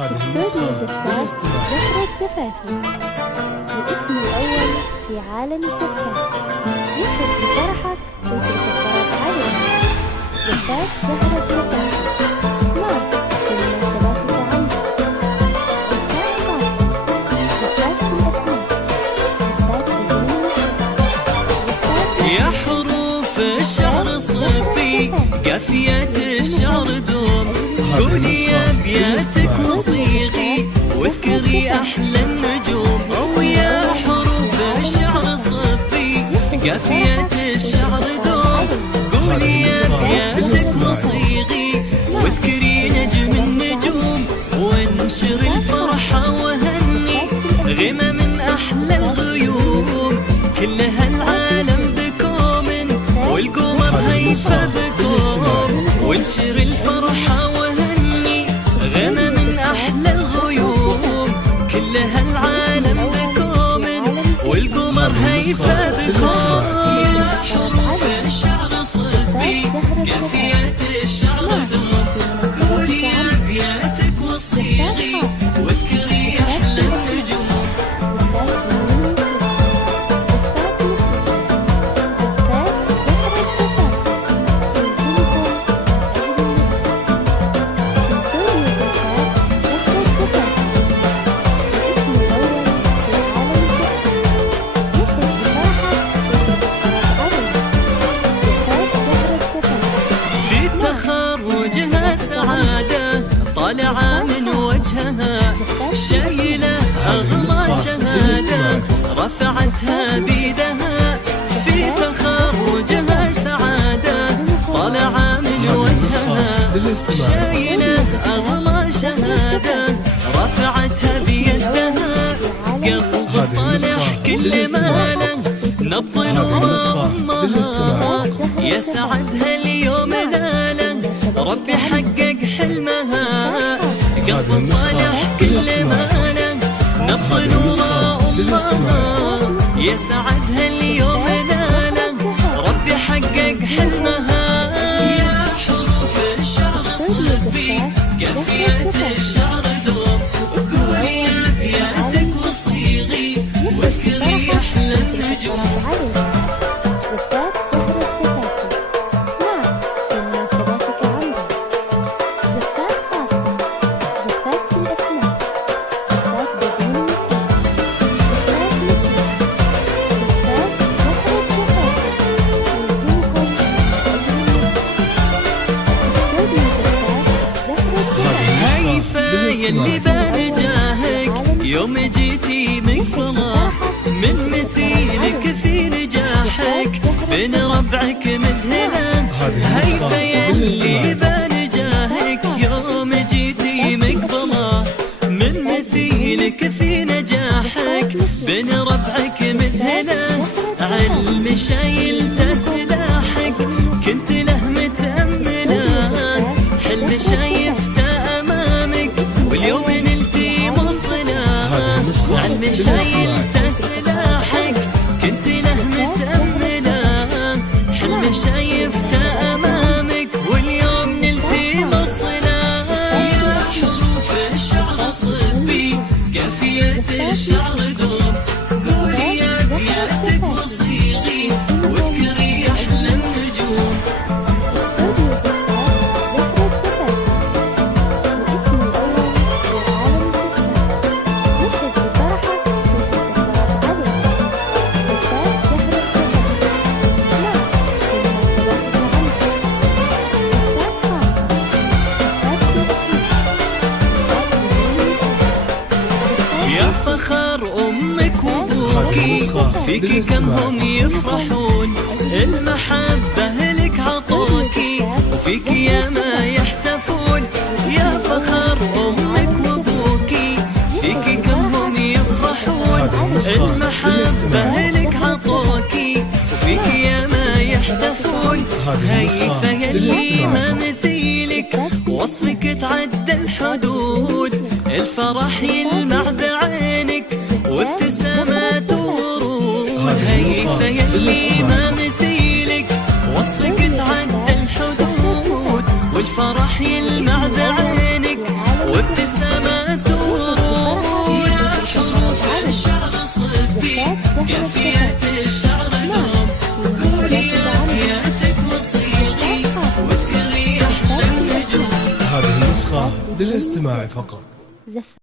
استوديو زفاف زهرة زفافي، الاسم الأول في عالم الزفاف. جهز لفرحك وتتفرج عليه. زفاف زهرة زفافي معك في مناسباتك عندك. زفاف خاص، زفاف بالأسماء، زفاف بدون موسيقى. يا حروف الشعر صبي، قافية الشعر دوم، قولي يا ابياتك وصيغي واذكري احلى النجوم. او يا حروف الشعر صبي، قافية الشعر دوم، قولي يا ابياتك وصيغي واذكري نجم النجوم. وانشر الفرحة وهني غمى من احلى الغيوم، كلها العالم بكوم والقمر هيفا بكوم. وانشر الفرحة وهني غمى من أحلى الغيوم، كلها العالم بكوم والقمر هيفا بكوم. يا حروف الشعر صبي، قافية الشعر دوم، قولي أبياتك وصيغي واذكري أحلى النجوم. وجهها سعادة طالعة من وجهها، شايلة أغلى شهادة رفعتها بيدها. في تخرجها سعادة طالعة من وجهها، شايلة أغلى شهادة رفعتها بيدها. قلب صالح كل ماله نبض ورمها، يسعدها اليوم ناله ربي حقق حلمها. قلب صالح كل ماله نبض ورمها، يسعدها اليوم ناله ربي حقق حلمها. يا حروف الشعر صبي، قافية الشعر دوم، قولي أبياتك وصيغي واذكري أحلى النجوم. يلي بان جاهك يوم جيتي من فضاح، من مثيلك في نجاحك بين ربعك مذهلة. هيفا يلي بان جاهك يوم جيتي من فضاح، من مثيلك في نجاحك بين ربعك مذهلة. علم شايلته سلاحك كنت له متأملة، حلم شايفته واليوم نلتي مصنا. علم شايلته سلاحك كنت له متأملة، حلم شايفته أمامك واليوم نلتي مصنا. يا حروف الشعر صبي، قافية الشعر دوم، قولي أبياتك وصيغي واذكري أحلى النجوم. فخر أمك وأبوكي فيكي كم هم يفرحون، المحبة لك عطوكي وفيكي يا ما يحتفون. يا فخر أمك وأبوكي فيكي كم هم يفرحون، المحبة لك عطوكي وفيكي يا ما يحتفون. هيفا يلي ما مثيلك وصفك تعدى الحدود، الفرح يلمع بعينك وابتسامات ورود. هيفا يلي ما مثيلك وصفك تعدى الحدود، والفرح يلمع بعينك وابتسامات زهرة زفافي. الشعر دوم قولي يا حياتك وصيغي واذكري أحلى النجوم. هذه النسخة للاستماع فقط.